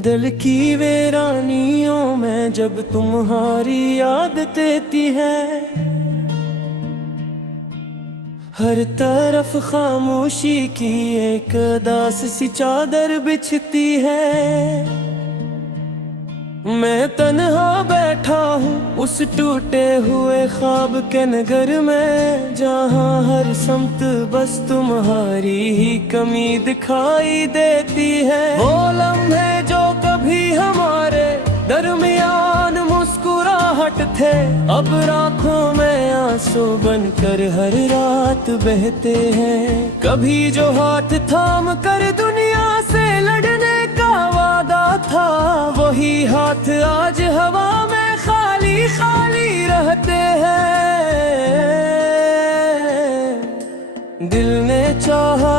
दिल की वीरानियों में जब तुम्हारी याद देती है, हर तरफ खामोशी की एक दास सी चादर बिछती है। मैं तन्हा बैठा हूँ उस टूटे हुए ख्वाब के नगर में, जहाँ हर समत बस तुम्हारी ही कमी दिखाई देती है। वो लम्हे जो कभी हमारे दरमियान मुस्कुराहट थे, अब रातों में आंसू बनकर हर रात बहते हैं। कभी जो हाथ थाम कर दुनिया से लड़ने का वादा था, वही हाथ आज हवा में खाली खाली रहते हैं। दिल ने चाहा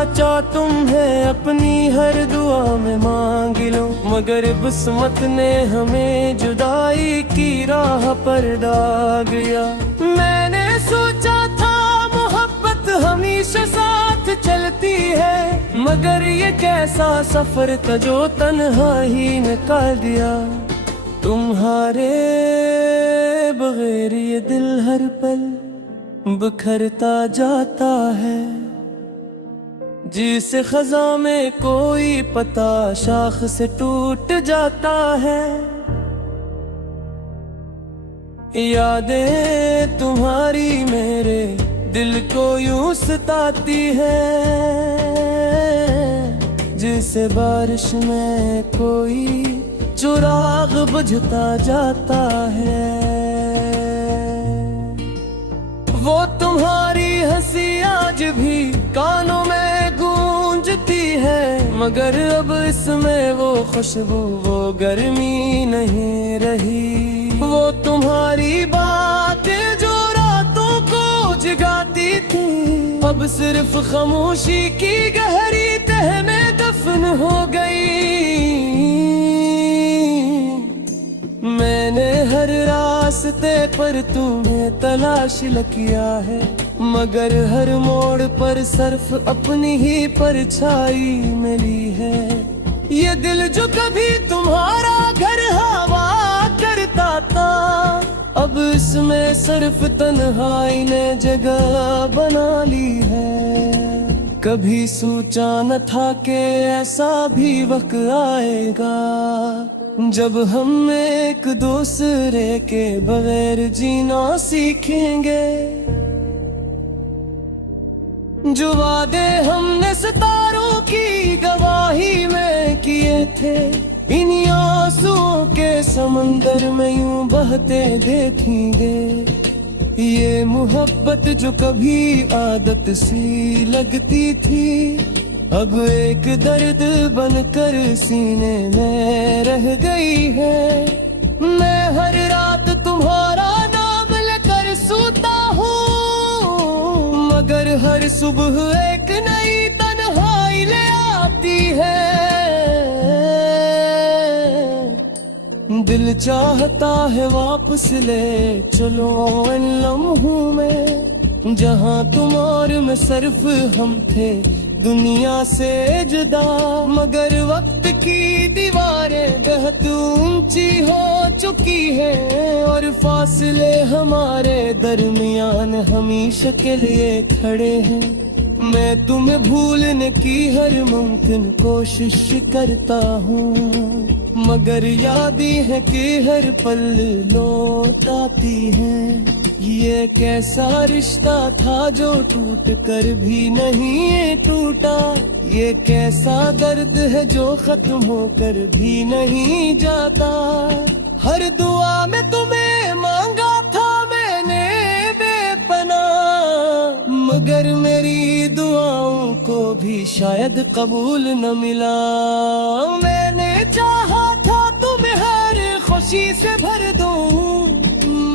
तुम्हें अपनी हर दुआ में मांग लो, मगर किस्मत ने हमें जुदाई की राह पर डाल गया। मैंने सोचा था मोहब्बत हमेशा साथ चलती है, मगर ये कैसा सफर था जो तन्हा ही निकाल दिया। तुम्हारे बगैर ये दिल हर पल बिखरता जाता है, जिसे खजा में कोई पता शाख से टूट जाता है। यादें तुम्हारी मेरे दिल को यूं सताती है, जिसे बारिश में कोई चिराग बुझता जाता है। वो तुम्हारी हंसी आज भी कानों में गूंजती है, मगर अब इसमें वो खुशबू वो गर्मी नहीं रही। वो तुम्हारी बातें जो रातों को जगाती थी, अब सिर्फ खामोशी की गहरी तह में दफन हो गई। मैंने हर रास्ते पर तुम्हें तलाश किया है, मगर हर मोड़ पर सिर्फ अपनी ही परछाई मिली है। ये दिल जो कभी तुम्हारा घर हवा करता था, अब इसमें सिर्फ तन्हाई ने जगह बना ली है। कभी सोचा न था कि ऐसा भी वक्त आएगा, जब हम एक दूसरे के बगैर जीना सीखेंगे। जो वादे हमने सितारों की गवाही में किए थे, इन्हीं आंसुओं के समंदर में यूं बहते देखेंगे। ये मोहब्बत जो कभी आदत सी लगती थी, अब एक दर्द बनकर सीने में रह गई है। मैं हर रात तुम्हारा नाम लेकर सोता हूँ, मगर हर सुबह एक नई तन्हाई ले आती है। दिल चाहता है वापस ले चलो इन लम्हों में, जहाँ तुम और मैं सिर्फ हम थे दुनिया से जुदा। मगर वक्त की दीवारें बहुत ऊंची हो चुकी है, और फासले हमारे दरमियान हमेशा के लिए खड़े हैं। मैं तुम्हें भूलने की हर मुमकिन कोशिश करता हूँ, मगर यादें है कि हर पल लौट आती है। ये कैसा रिश्ता था जो टूट कर भी नहीं टूटा, ये कैसा दर्द है जो खत्म होकर भी नहीं जाता। हर दुआ में तुम्हें मांगा था मैंने बेपनाह, मगर मेरी दुआओं को भी शायद कबूल न मिला। मैंने चाहा था तुम्हें हर खुशी से भर दूं,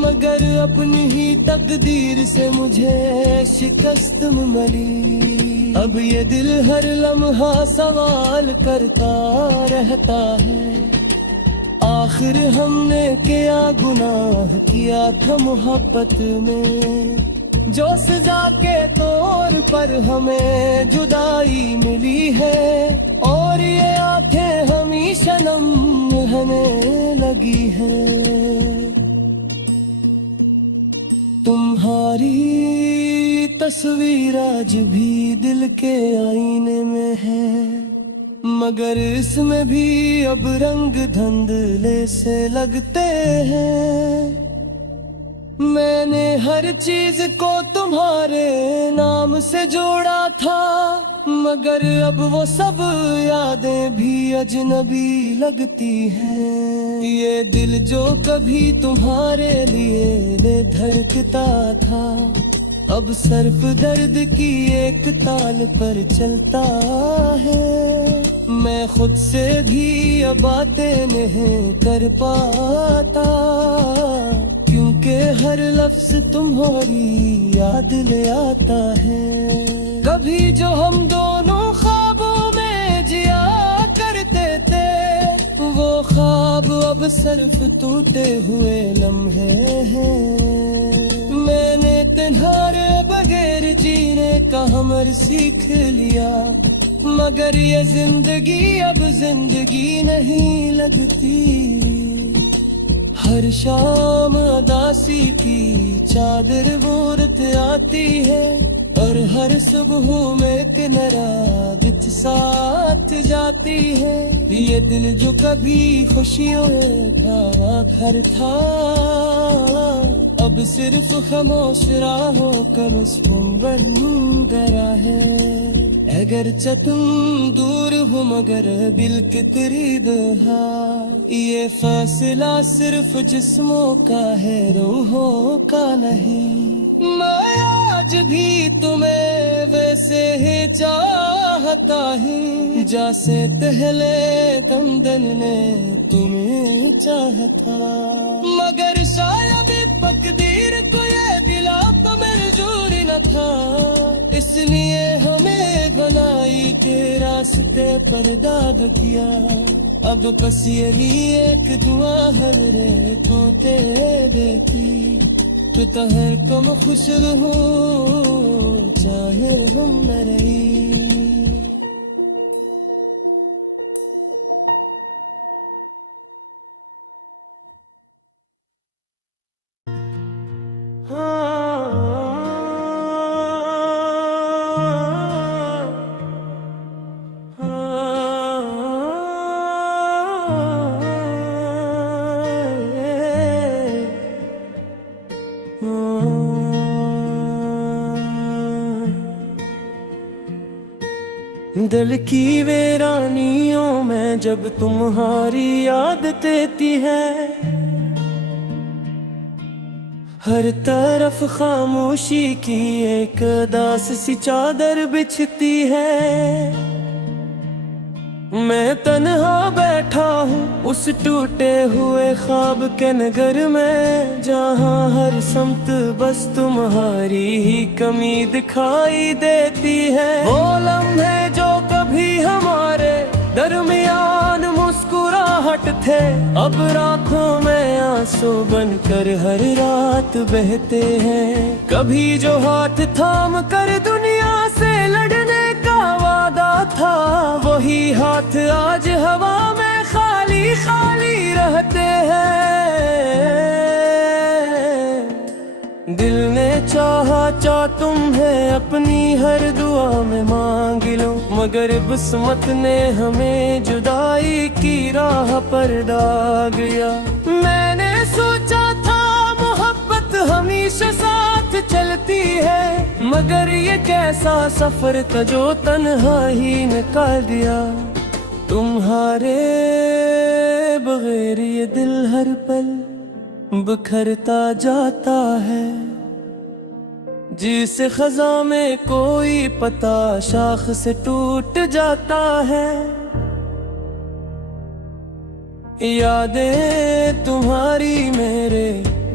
मगर अपनी ही तकदीर से मुझे शिकस्त मिली। अब ये दिल हर लम्हा सवाल करता रहता है, आखिर हमने क्या गुनाह किया था मोहब्बत में। जो सजा के तौर पर हमें जुदाई मिली है, और ये आंखें हमेशा नम रहने लगी है। तुम्हारी तस्वीर आज भी दिल के आईने में है, मगर इसमें भी अब रंग धुंधले से लगते हैं। मैंने हर चीज को तुम्हारे नाम से जोड़ा था, मगर अब वो सब यादें भी अजनबी लगती हैं। ये दिल जो कभी तुम्हारे लिए धड़कता था, अब सिर्फ दर्द की एक ताल पर चलता है। मैं खुद से भी अब बातें नहीं कर पाता, क्योंकि हर लफ्ज तुम्हारी याद ले आता है। कभी जो हम दोनों ख्वाबों में जिया करते थे, वो ख्वाब अब सिर्फ टूटे हुए लम्हे हैं। मैंने तुम्हारे बगैर जीने का हमर सीख लिया, मगर ये जिंदगी अब जिंदगी नहीं लगती। हर शाम उदासी की चादर ओढ़ आती है, और हर सुबह में एक नाराज साथ जाती है। ये दिल जो कभी खुशियों का घर था, अब सिर्फ खामोश राहों का मुस्कुन बन गया है। अगरचे तुम दूर हो मगर दिल के करीब है, ये फासला सिर्फ जिस्मों का है, रूहों का नहीं। मैं आज भी तुम्हें वैसे ही चाहता हूँ, जैसे पहले दमदन ने तुम्हें चाहता। मगर शायद तकदीर को ये दिला तो मंजूर न था, इसलिए हमें भलाई के रास्ते पर दाग किया। अब बस ये लिए एक दुआ हमरे को दे देती, तो तहर कम खुश रहो चाहे हम न रही। दिल की वीरानियों में जब तुम्हारी याद देती है, हर तरफ खामोशी की एक दास सी चादर बिछती है। मैं तन्हा बैठा हूँ उस टूटे हुए ख्वाब के नगर में, जहाँ हर समत बस तुम्हारी ही कमी दिखाई देती है। वो लम्हे जो कभी हमारे दरमियान मुस्कुराहट थे, अब रातों में आंसू बनकर हर रात बहते हैं। कभी जो हाथ थाम कर दुनिया से लड़ने का वादा था, वही हाथ आज हवा में खाली खाली रहते हैं। दिल ने चाहा तुम्हें अपनी हर दुआ में मांग लो, मगर किस्मत ने हमें जुदाई की राह पर डाल गया। मैंने सोचा था मोहब्बत हमेशा साथ चलती है, मगर ये कैसा सफर था जो तन्हा ही निकाल दिया। तुम्हारे बगैर ये दिल हर पल बिखरता जाता है, जिसे खजा में कोई पता शाख से टूट जाता है। यादें तुम्हारी मेरे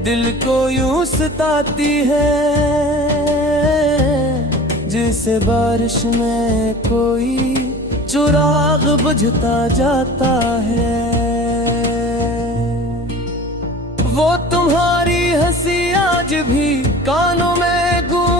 दिल को यूं सताती है, जिसे बारिश में कोई चिराग बुझता जाता है। वो तुम्हारी हंसी आज भी कानों में गूंज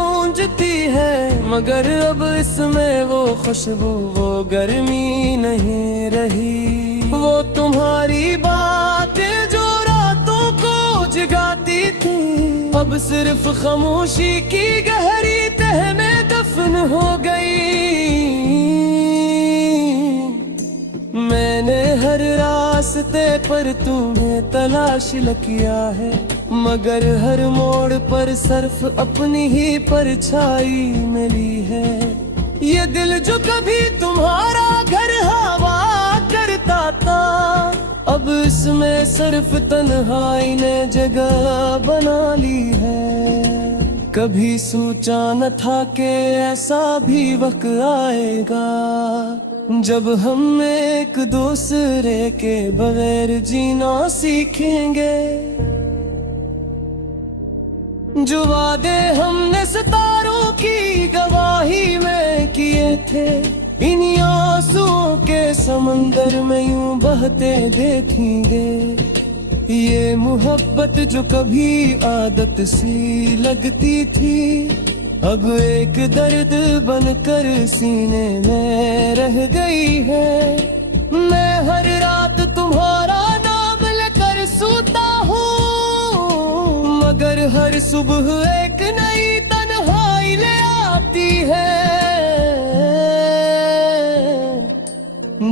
उड़ती है, मगर अब इसमें वो खुशबू वो गर्मी नहीं रही। वो तुम्हारी बातें जो रातों को जगाती थी, अब सिर्फ खामोशी की गहरी तह में दफन हो गई। मैंने हर रास्ते पर तुम्हें तलाश किया है, मगर हर मोड़ पर सिर्फ अपनी ही परछाई मिली है। ये दिल जो कभी तुम्हारा घर हवा करता था, अब इसमें सिर्फ तन्हाई ने जगह बना ली है। कभी सोचा न था कि ऐसा भी वक्त आएगा, जब हम एक दूसरे के बगैर जीना सीखेंगे। जो वादे हमने सितारों की गवाही में किए थे, इन्हीं आंसुओं के समंदर में यूं बहते देखेंगे। ये मोहब्बत जो कभी आदत सी लगती थी, अब एक दर्द बनकर सीने में रह गई है। मैं हर रात तुम्हारा नाम लेकर सोता हूँ, मगर हर सुबह एक नई तन्हाई ले आती है।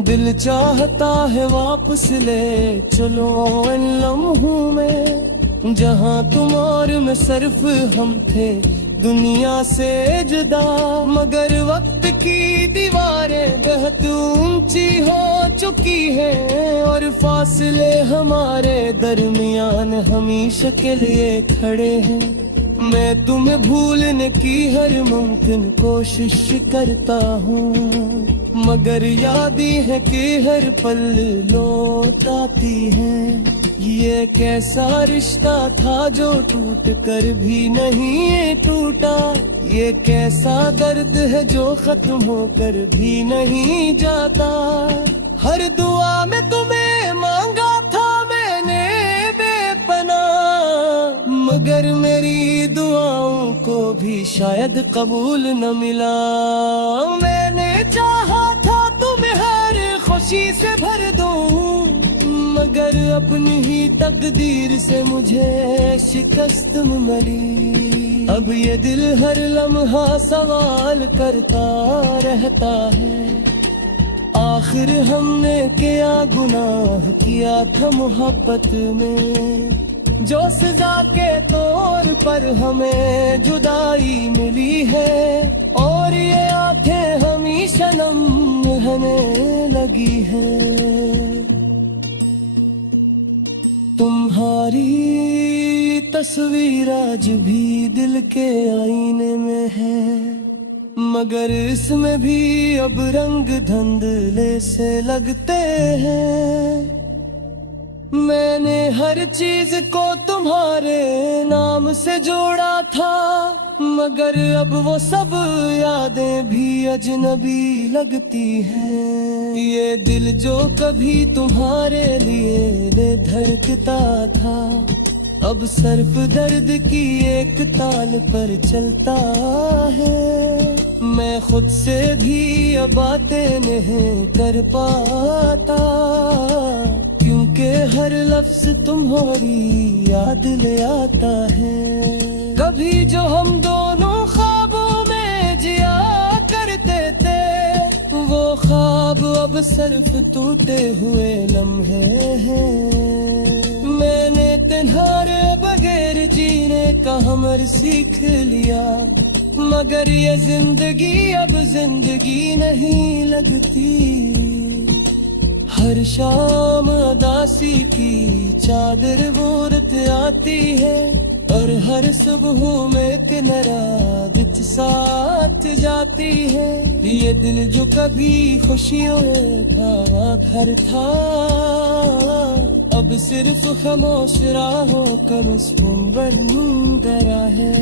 दिल चाहता है वापस ले चलो इन लम्हों में, जहाँ तुम और मैं सिर्फ हम थे दुनिया से जुदा। मगर वक्त की दीवारें बहुत ऊंची हो चुकी हैं, और फासले हमारे दरमियान हमेशा के लिए खड़े हैं। मैं तुम्हें भूलने की हर मुमकिन कोशिश करता हूँ, मगर यादें है कि हर पल लौट आती हैं। ये कैसा रिश्ता था जो टूट कर भी नहीं टूटा, ये कैसा दर्द है जो खत्म होकर भी नहीं जाता। हर दुआ में तुम्हें मांगा था मैंने बेपनाह, मगर मेरी दुआओं को भी शायद कबूल न मिला। मैंने चाहा था तुम्हें हर खुशी से भर दूं, मगर अपनी ही तकदीर से मुझे शिकस्त मिली। अब ये दिल हर लम्हा सवाल करता रहता है, आखिर हमने क्या गुनाह किया था मोहब्बत में, जो सजा के तौर पर हमें जुदाई मिली है। और ये आंखें हमेशा नम रहने लगी है। तुम्हारी तस्वीर आज भी दिल के आईने में है, मगर इसमें भी अब रंग धुंधले से लगते हैं। मैंने हर चीज को तुम्हारे नाम से जोड़ा था, मगर अब वो सब यादें भी अजनबी लगती हैं। ये दिल जो कभी तुम्हारे लिए धड़कता था, अब सिर्फ दर्द की एक ताल पर चलता है। मैं खुद से भी अब बातें नहीं कर पाता, क्योंकि हर लफ्ज तुम्हारी याद ले आता है। कभी जो हम दोनों ख्वाबों में जिया करते थे, वो ख्वाब अब सिर्फ टूटे हुए लम्हे हैं। मैंने तुम्हारे बगैर जीने का हमर सीख लिया, मगर ये जिंदगी अब जिंदगी नहीं लगती। हर शाम उदासी की चादर ओढ़त आती है, और हर सुबह में किनारा साथ जाती है। ये दिल जो कभी खुशियों का घर था, अब सिर्फ खामोश राहों का मुस्कुन बन गया है।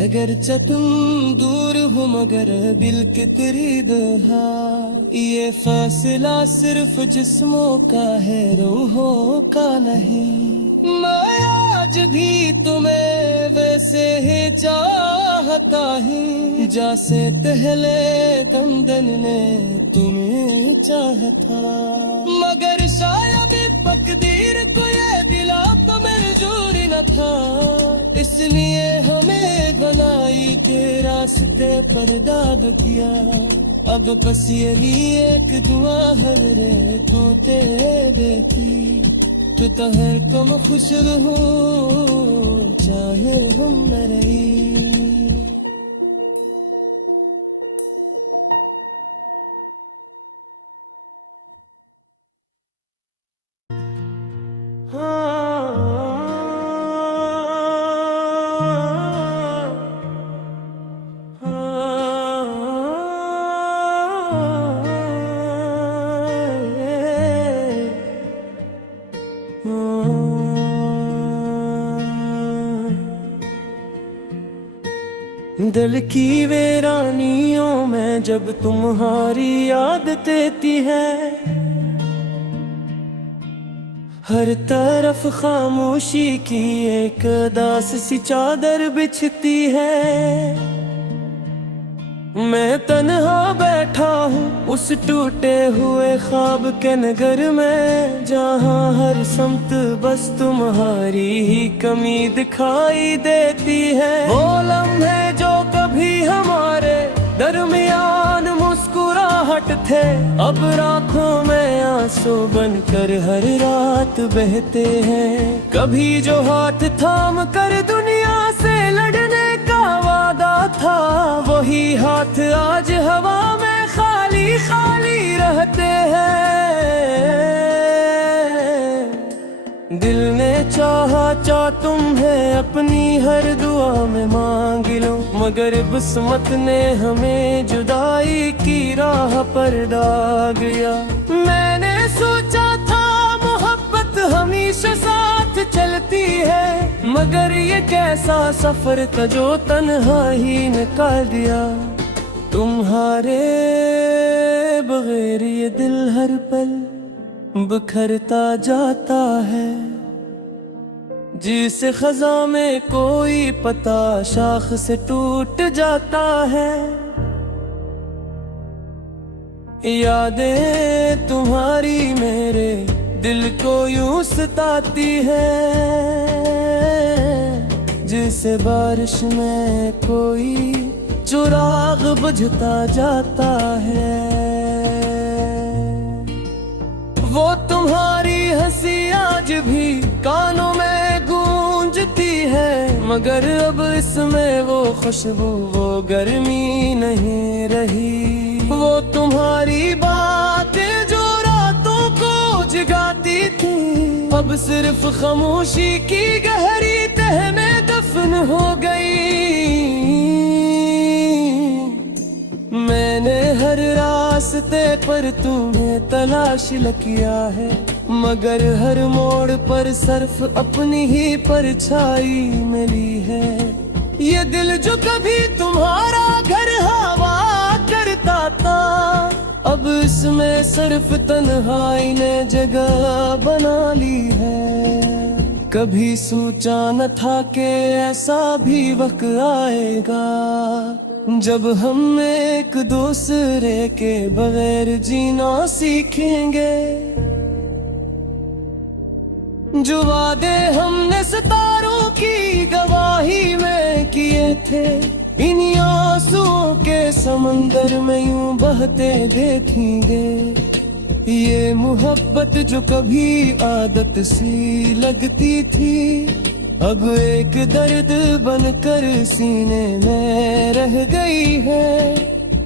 अगर तुम दूर हो मगर दिल के करीब हा, ये फासला सिर्फ जिस्मों का है रूहों का नहीं। मैं आज भी तुम्हें वैसे ही चाहता हूँ जैसे पहले दमदन ने तुम्हें चाहा था। मगर शायद तकदीर को ये दिला तो मंजूरी न था, इसलिए हमें भलाई के रास्ते पर दाग किया। अब बस यही एक दुआ है रे तू तेरे देती, तू तो हर कम खुश रहो चाहे हम न रही। दिल की वीरानियों में जब तुम्हारी याद देती है, हर तरफ खामोशी की एक दास सी चादर बिछती है। मैं तन्हा बैठा हूँ उस टूटे हुए ख्वाब के नगर में, जहाँ हर समत बस तुम्हारी ही कमी दिखाई देती है। वो लम्हे जो कभी हमारे दरमियान मुस्कुराहट थे, अब रातों में आंसू बनकर हर रात बहते हैं। कभी जो हाथ थाम कर दुनिया से लड़ने का वादा था, वही हाथ आज हवा में खाली खाली रहते हैं। दिल ने चाहा तुम्हें अपनी हर दुआ में मांग लो, मगर किस्मत ने हमें जुदाई की राह पर डाल गया। मैंने सोचा था मोहब्बत हमेशा साथ चलती है, मगर ये कैसा सफर था जो तन्हाई ने निकाल दिया। तुम्हारे बगैर ये दिल हर पल बिखरता जाता है, जिसे खजा में कोई पता शाख से टूट जाता है। यादें तुम्हारी मेरे दिल को यूं सताती है, जिसे बारिश में कोई चिराग बुझता जाता है। वो तुम्हारी हंसी आज भी कानों में गूंजती है, मगर अब इसमें वो खुशबू वो गर्मी नहीं रही। वो तुम्हारी बातें जो रातों को जगाती थी, अब सिर्फ खामोशी की गहरी तह में दफन हो गई। मैंने हर रास्ते पर तुम्हें तलाश किया है, मगर हर मोड़ पर सिर्फ अपनी ही परछाई मिली है। ये दिल जो कभी तुम्हारा घर हवा करता था, अब इसमें सिर्फ तन्हाई ने जगह बना ली है। कभी सोचा न था कि ऐसा भी वक्त आएगा, जब हम एक दूसरे के बगैर जीना सीखेंगे। जो वादे हमने सितारों की गवाही में किए थे, इन्हीं आंसुओं के समंदर में यूं बहते देखेंगे। ये मोहब्बत जो कभी आदत सी लगती थी, अब एक दर्द बनकर सीने में रह गई है।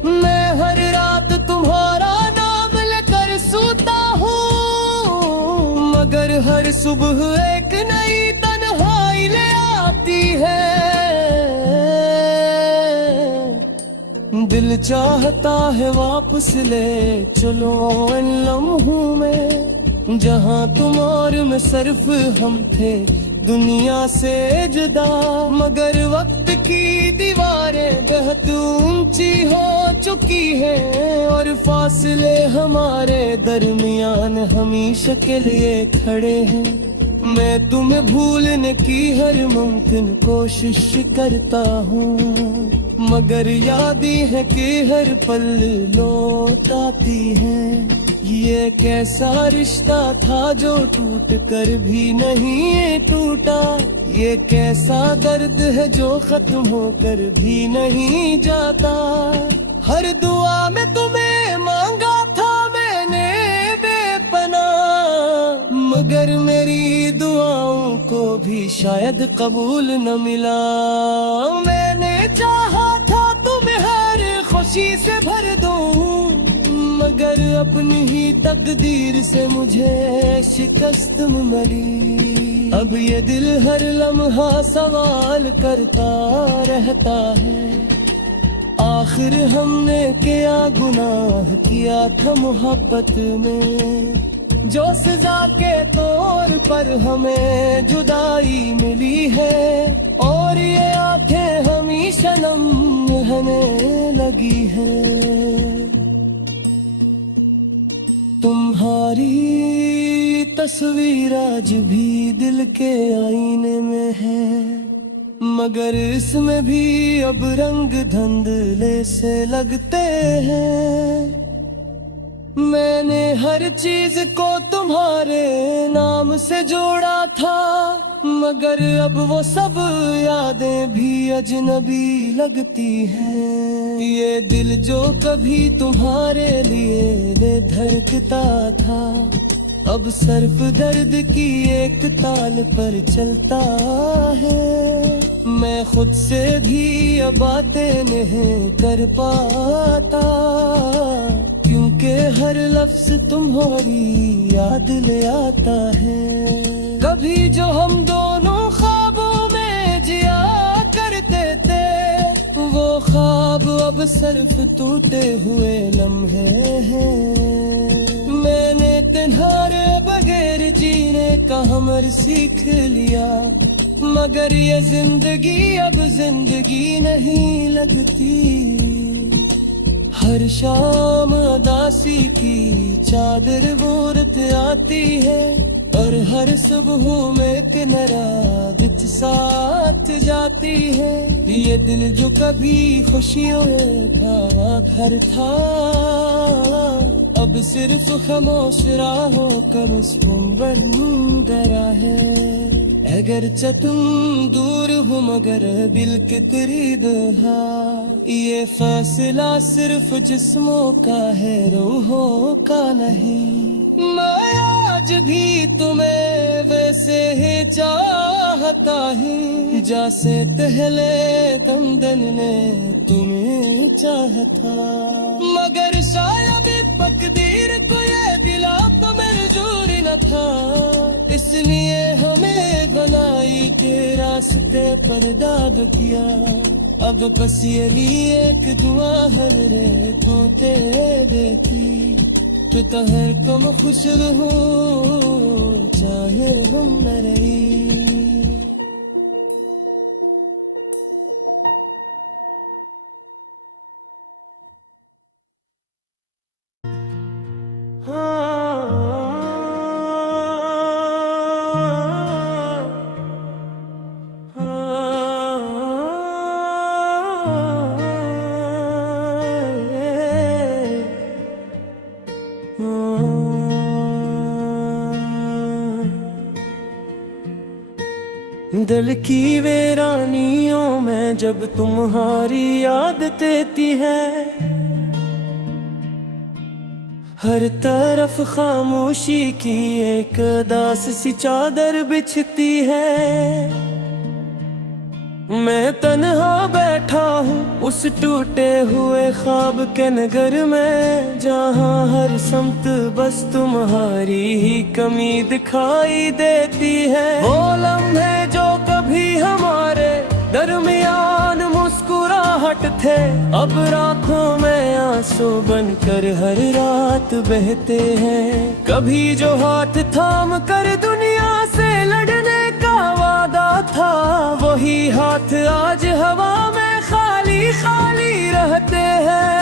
मैं हर रात तुम्हारा नाम लेकर सोता हूँ, मगर हर सुबह एक नई तन्हाई ले आती है। दिल चाहता है वापस ले चलो इन लम्हों में, जहाँ तुम और मैं सिर्फ हम थे दुनिया से जुदा। मगर वक्त की दीवारें बहुत ऊंची हो चुकी है, और फासले हमारे दरमियान हमेशा के लिए खड़े हैं। मैं तुम्हें भूलने की हर मुमकिन कोशिश करता हूँ, मगर यादें है कि हर पल लौट आती है। ये कैसा रिश्ता था जो टूट कर भी नहीं टूटा, ये कैसा दर्द है जो खत्म होकर भी नहीं जाता। हर दुआ में तुम्हें मांगा था मैंने बेपनाह, मगर मेरी दुआओं को भी शायद कबूल न मिला। मैंने चाहा था तुम्हें हर खुशी से भर दूं, मगर अपनी ही तकदीर से मुझे शिकस्त मिली। अब ये दिल हर लम्हा सवाल करता रहता है, आखिर हमने क्या गुनाह किया था मोहब्बत में, जो सजा के तौर पर हमें जुदाई मिली है। और ये आंखें हमेशा नम रहने लगी है। तुम्हारी तस्वीर आज भी दिल के आईने में है, मगर इसमें भी अब रंग धुंधले से लगते हैं। मैंने हर चीज को तुम्हारे नाम से जोड़ा था, मगर अब वो सब यादें भी अजनबी लगती हैं। ये दिल जो कभी तुम्हारे लिए धड़कता था, अब सिर्फ दर्द की एक ताल पर चलता है। मैं खुद से भी अब बातें नहीं कर पाता, क्योंकि हर लफ्ज तुम्हारी याद ले आता है। कभी जो हम दोनों ख्वाबों में जिया करते थे, वो ख्वाब अब सिर्फ टूटे हुए लम्हे हैं। मैंने तुम्हारे बगैर जीने का हमर सीख लिया, मगर ये जिंदगी अब जिंदगी नहीं लगती। हर शाम उदासी की चादर ओढ़ आती है, और हर सुबह में एक नाराज़ साथ जाती है। ये दिल जो कभी खुशियों का घर था, अब सिर्फ खामोश राहों का मुस्कुन बन गया है। अगरचे तुम दूर हो मगर दिल के करीब है, ये फैसला सिर्फ जिस्मों का है रूहों का नहीं। मैं आज भी तुम्हें वैसे ही चाहता हूँ, जैसे पहले दमदन ने तुम्हें चाहा था। मगर शायद तकदीर को ये दिला तो मंजूर न था, इसलिए हमें बनाई के रास्ते पर दाग किया। अब बस ये लिए एक दुआ हमरे तू ते देती, तू तो हर कम खुश हो चाहे हम न रही। दिल की वीरानियों में जब तुम्हारी याद देती है, हर तरफ खामोशी की एक दास सी चादर बिछती है। मैं तन्हा बैठा हूँ उस टूटे हुए ख्वाब के नगर में, जहाँ हर समत बस तुम्हारी ही कमी दिखाई देती है। वो लम्हे जो कभी हमारे दरमियान मुस्कुराहट थे, अब रातों में आंसू बनकर हर रात बहते हैं। कभी जो हाथ थाम कर दुनिया से लड़ने का वादा था, वही हाथ आज हवा में खाली खाली रहते हैं।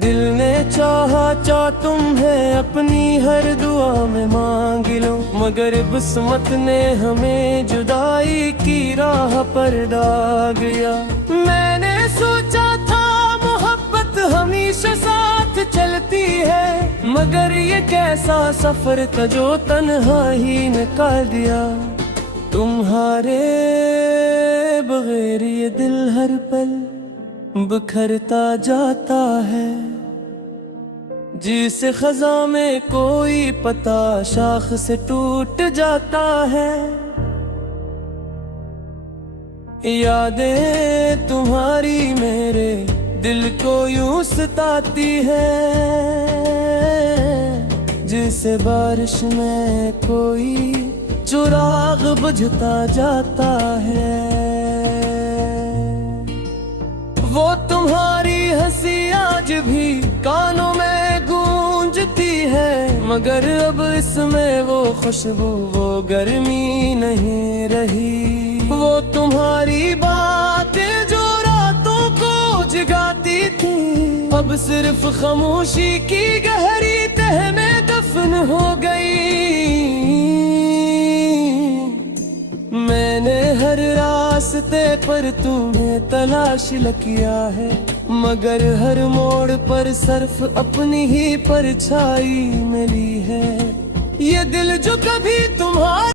दिल ने चाहा तुम्हें अपनी हर दुआ में मांग लो, मगर किस्मत ने हमें जुदाई की राह पर डाल गया। मैंने सोचा था मोहब्बत हमेशा साथ चलती है, मगर ये कैसा सफर था जो तन्हा ही निकाल दिया। तुम्हारे बगैर ये दिल हर पल बिखरता जाता है, जिसे खजा में कोई पता शाख से टूट जाता है। यादें तुम्हारी मेरे दिल को यूं सताती है, जिसे बारिश में कोई चिराग बुझता जाता है। वो तुम्हारी हंसी आज भी कानों में गूंजती है, मगर अब इसमें वो खुशबू वो गर्मी नहीं रही। वो तुम्हारी बातें जो रातों को जगाती थी, अब सिर्फ खामोशी की गहरी तह में दफन हो गई। मैंने हर रास्ते पर तुम्हें तलाश किया है, मगर हर मोड़ पर सिर्फ अपनी ही परछाई मिली है। ये दिल जो कभी तुम्हारा